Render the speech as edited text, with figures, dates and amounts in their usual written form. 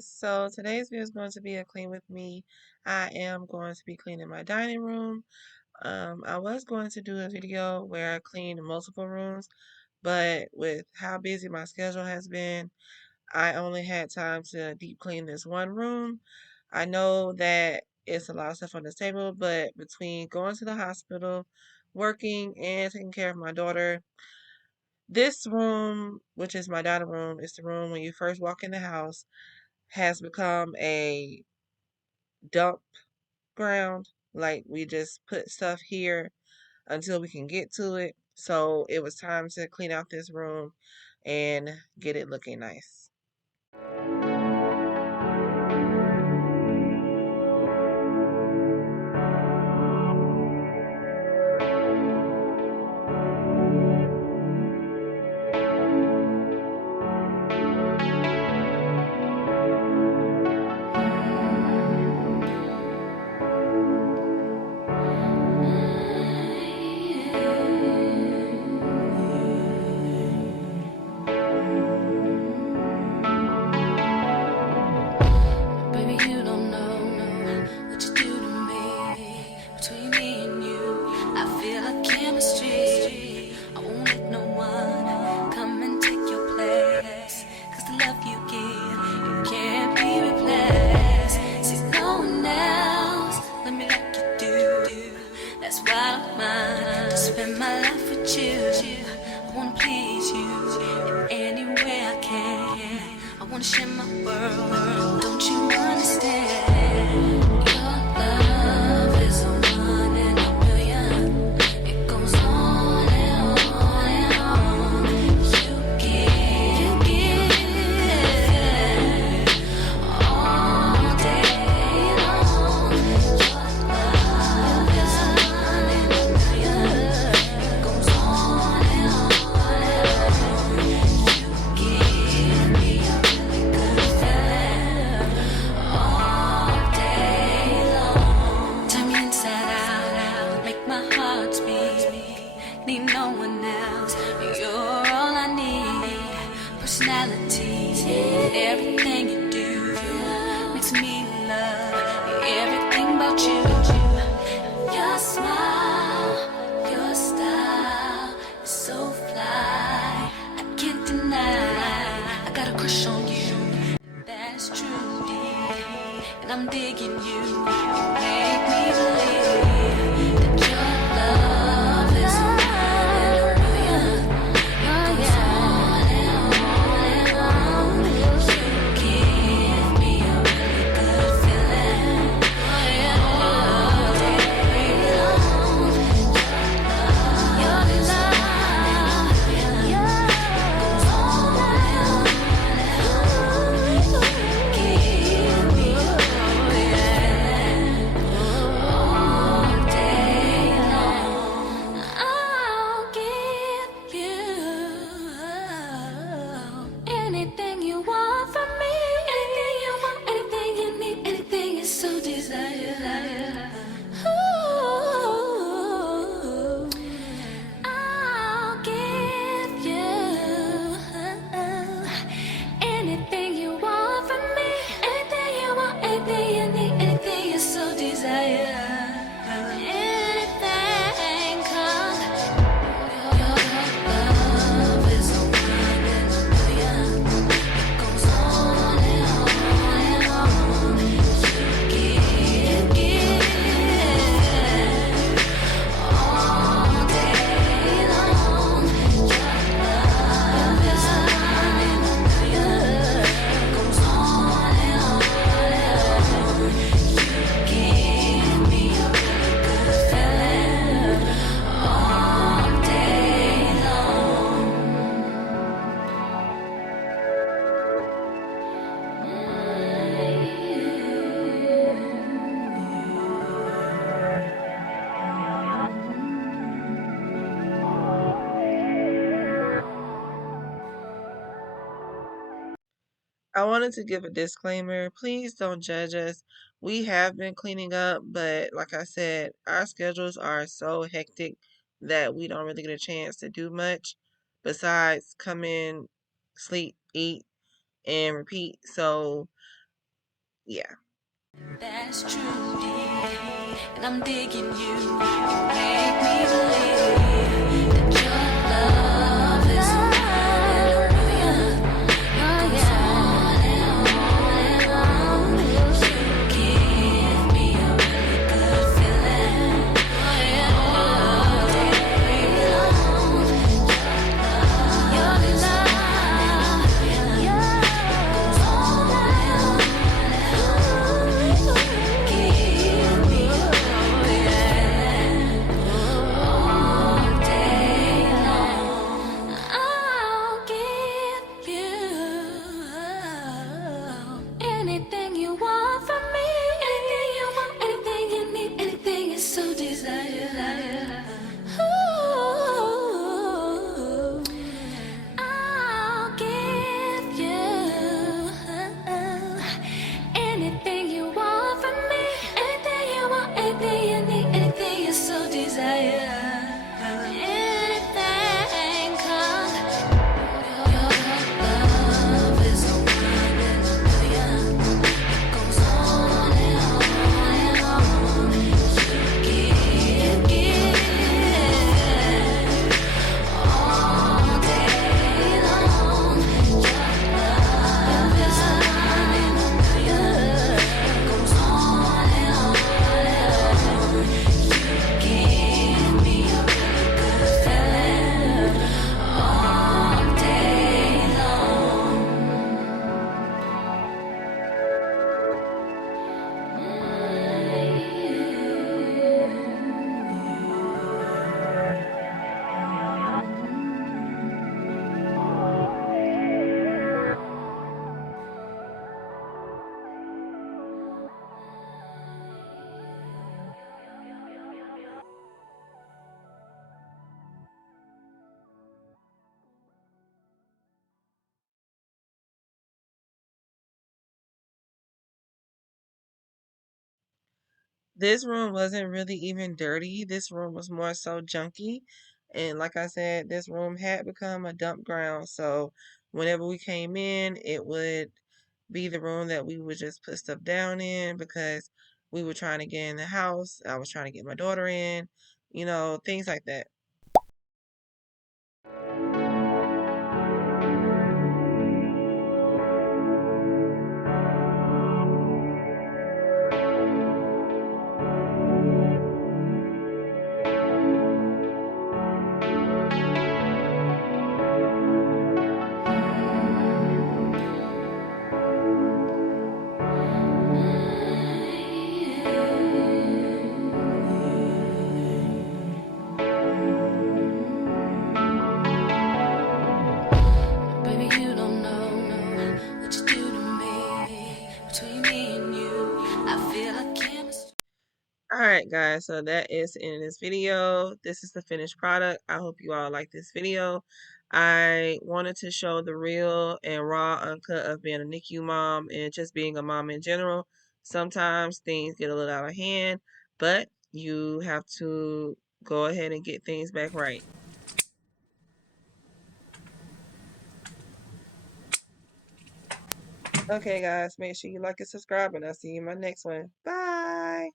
guys, so today's video is going to be a clean with me. I am going to be cleaning my dining room. I was going to do a video where I cleaned multiple rooms, but with how busy my schedule has been, I only had time to deep clean this one room. I know that it's a lot of stuff on this table, but between going to the hospital, working, and taking care of my daughter, this room, which is my dining room, is the room when you first walk in the house, has become a dump ground. Like, we just put stuff here until we can get to it. So it was time to clean out this room and get it looking nice. Spend my life with you. I wanna please you in any way I can. I wanna share my world. Don't you understand? Your love is a one in a million. It goes on and on and on. You give all day long. Your love is a one in a million. It goes on and on and on. You give me a really good feeling all day long. Turn me inside out, make my heart speak. Need no one else. You're all I need. Personality, everything you do makes me love everything about you. Your smile, your style is so fly. I can't deny. I got a crush on you. That's true, deep. And I'm digging you. You make me believe that your love is a one in a million. It goes on and on and on. You give me a really good feeling all day long. Your love, goes on and on. You give me a really good feeling all day long. I'll give you anything you want from me. Anything you want, anything you need, anything you so desire. Ooh, I'll give you anything you want from me. Anything you want, anything you need, anything you so desire. Anything, 'cause your love is a one in a million. It goes on and on and on. You give all day long. Your love is a one in a million. It goes on and on and on. You give me a really good feeling all day long. I wanted to give a disclaimer. Please don't judge us. We have been cleaning up, but like I said, our schedules are so hectic that we don't really get a chance to do much besides come in, sleep, eat, and repeat. So Yeah. That's true, dear, and I'm digging you. You make me believe that your love is one in a million. It goes on and on and on. You give me a really good feeling all day long. Your love, it goes on and on. Give me a really good feeling all day long. I'll give you anything you want from me. Anything you want, anything you need, anything you so desire. Ooh, I'll give you anything you want from me. Anything you want, anything you need, anything you so desire. Anything, 'cause your love is a one in a million. It goes on and on. You give all day long. Your love is a one in a million. It goes on and on. You give me a really good feeling all day This room wasn't really even dirty. This room was more so junky. And like I said, this room had become a dump ground. So whenever we came in, it would be the room that we would just put stuff down in because we were trying to get in the house. I was trying to get my daughter in, things like that. Baby, you don't know what you do to me. Between me and you, I feel like chemistry. Alright guys, so that is the end of this video. This is the finished product. I hope you all like this video. I wanted to show the real and raw uncut of being a NICU mom and just being a mom in general. Sometimes things get a little out of hand, but you have to go ahead and get things back right. Okay guys, make sure you like and subscribe and I'll see you in my next one. Bye!